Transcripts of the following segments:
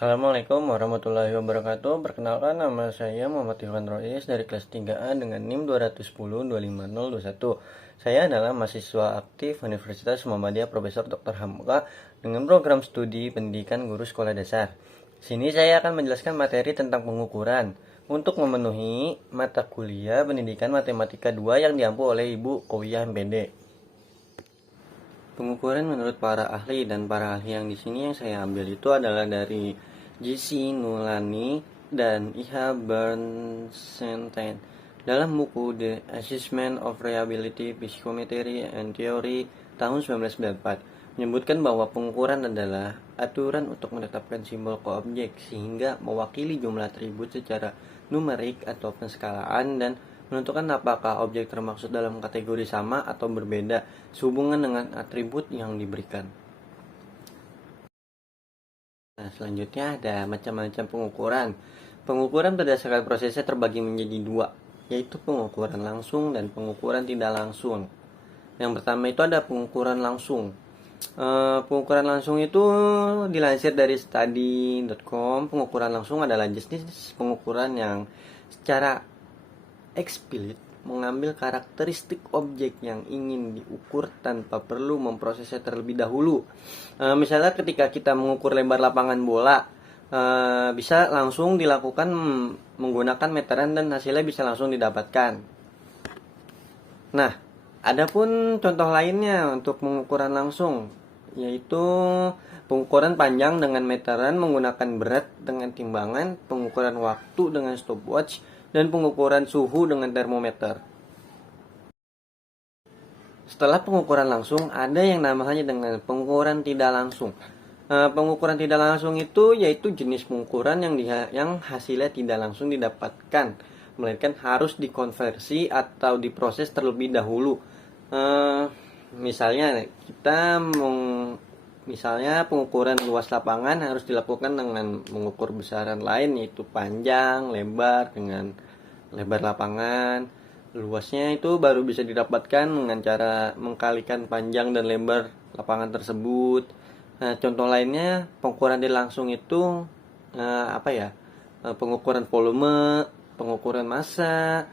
Assalamualaikum warahmatullahi wabarakatuh. Perkenalkan, nama saya Muhammad Iwan Rois dari kelas 3A dengan NIM 210-25021. Saya adalah mahasiswa aktif Universitas Muhammadiyah Profesor Dr. Hamka dengan program studi pendidikan guru sekolah dasar. Sini saya akan menjelaskan materi tentang pengukuran untuk memenuhi mata kuliah pendidikan matematika 2 yang diampu oleh Ibu Kowiyah MPD. Pengukuran menurut para ahli dan para ahli yang di sini yang saya ambil itu adalah dari J.C. Nulani dan Iha Bernstein dalam buku The Assessment of Reliability Psychometry and Theory tahun 1994 menyebutkan bahwa pengukuran adalah aturan untuk menetapkan simbol ke objek sehingga mewakili jumlah atribut secara numerik atau penskalaan dan menentukan apakah objek termaksud dalam kategori sama atau berbeda sehubungan dengan atribut yang diberikan. Nah, selanjutnya ada macam-macam pengukuran. Pengukuran berdasarkan prosesnya terbagi menjadi dua, yaitu pengukuran langsung dan pengukuran tidak langsung. Yang pertama itu ada pengukuran langsung. Pengukuran langsung itu dilansir dari study.com. Pengukuran langsung adalah jenis pengukuran yang secara eksplisit mengambil karakteristik objek yang ingin diukur tanpa perlu memprosesnya terlebih dahulu. Misalnya ketika kita mengukur lebar lapangan bola, bisa langsung dilakukan menggunakan meteran dan hasilnya bisa langsung didapatkan. Nah, adapun contoh lainnya untuk pengukuran langsung, yaitu pengukuran panjang dengan meteran menggunakan berat dengan timbangan, pengukuran waktu dengan stopwatch, dan pengukuran suhu dengan termometer. Setelah pengukuran langsung, ada yang namanya dengan pengukuran tidak langsung. Pengukuran tidak langsung itu yaitu jenis pengukuran yang hasilnya tidak langsung didapatkan, melainkan harus dikonversi atau diproses terlebih dahulu. Misalnya pengukuran luas lapangan harus dilakukan dengan mengukur besaran lain, yaitu panjang, lebar dengan lebar lapangan. Luasnya itu baru bisa didapatkan dengan cara mengkalikan panjang dan lebar lapangan tersebut. Nah, contoh lainnya pengukuran tidak langsung itu pengukuran volume, pengukuran massa,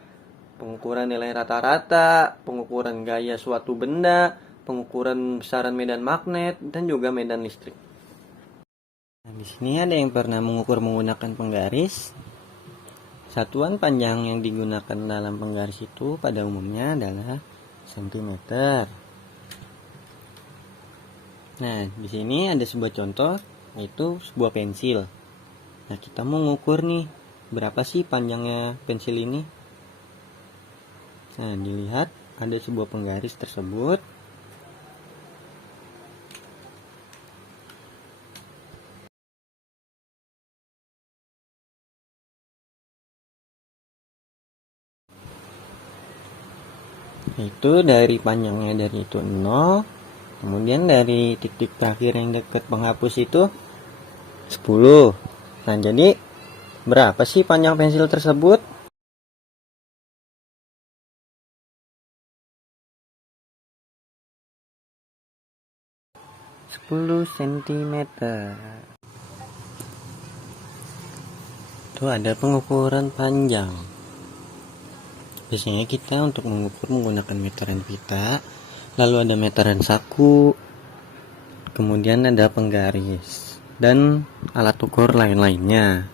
pengukuran nilai rata-rata, pengukuran gaya suatu benda, pengukuran besaran medan magnet, dan juga medan listrik. Nah, di sini ada yang pernah mengukur menggunakan penggaris. Satuan panjang yang digunakan dalam penggaris itu pada umumnya adalah sentimeter. Nah, di sini ada sebuah contoh, yaitu sebuah pensil. Nah, kita mau mengukur nih, berapa sih panjangnya pensil ini? Nah, dilihat ada sebuah penggaris tersebut. Itu dari panjangnya dari itu 0. Kemudian dari titik terakhir yang dekat penghapus itu 10. Nah, jadi berapa sih panjang pensil tersebut? Sepuluh cm. Itu ada pengukuran panjang. Biasanya kita untuk mengukur menggunakan meteran pita, lalu ada meteran saku, kemudian ada penggaris, dan alat ukur lain-lainnya.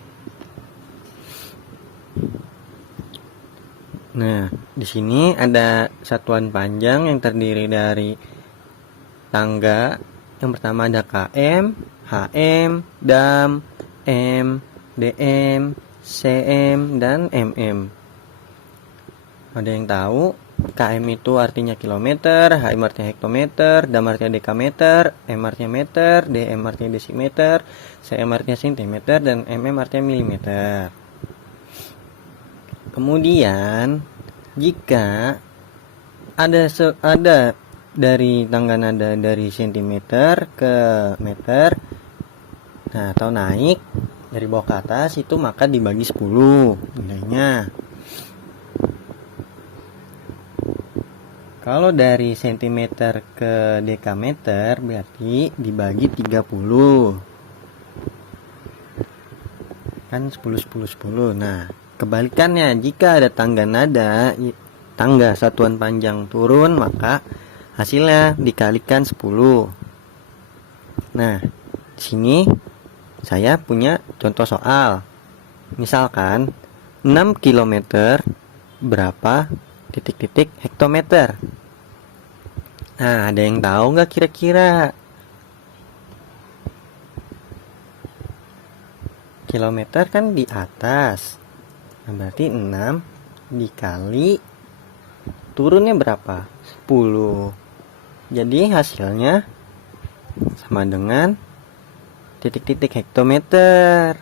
Nah, di sini ada satuan panjang yang terdiri dari tangga. Yang pertama ada km, hm, dam, m, dm, cm, dan mm. Ada yang tahu km itu artinya kilometer, hm artinya hektometer, dam artinya dekameter, m artinya meter, dm artinya desimeter, cm artinya sentimeter, dan mm artinya milimeter. Kemudian jika ada dari tangga nada dari sentimeter ke meter, nah atau naik dari bawah ke atas, itu maka dibagi 10 nilainya. Kalau dari sentimeter ke dekameter berarti dibagi 30. kan 10 10 10. Nah, kebalikannya, jika ada tangga nada, tangga satuan panjang turun, maka hasilnya dikalikan 10. Nah, di sini saya punya contoh soal. Misalkan 6 km berapa titik-titik hektometer. Nah, ada yang tahu nggak kira-kira? Kilometer kan di atas. Nah, berarti 6 dikali turunnya berapa? 10. Jadi hasilnya sama dengan titik-titik hektometer.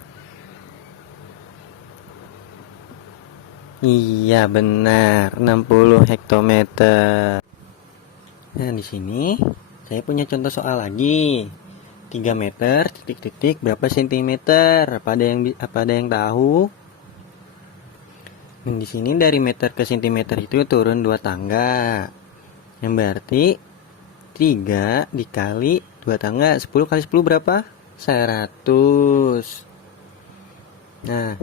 Iya, benar, 60 hektometer. Nah, di sini saya punya contoh soal lagi. 3 meter titik-titik berapa sentimeter? Apa ada yang tahu? Nah, di sini dari meter ke sentimeter itu turun 2 tangga. Yang berarti 3 dikali 2 tangga, 10 kali 10 berapa? 100. Nah,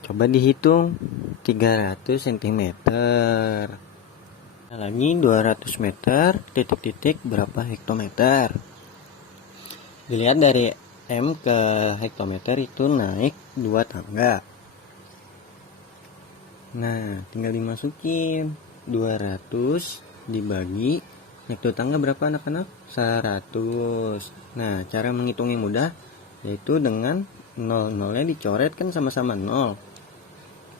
coba dihitung 300 cm. Nah, lagi 200 meter titik-titik berapa hektometer? Dilihat dari M ke hektometer itu naik 2 tangga. Nah, tinggal dimasukin 200 dibagi naik 2 tangga berapa anak-anak? 100. Nah, cara menghitungnya mudah, yaitu dengan 0-0-nya dicoret kan sama-sama 0.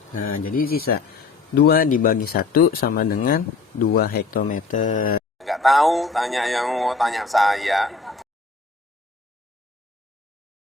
Nah, jadi sisa 2 dibagi 1 sama dengan 2 hektometer. Nggak tahu, tanya yang mau tanya saya.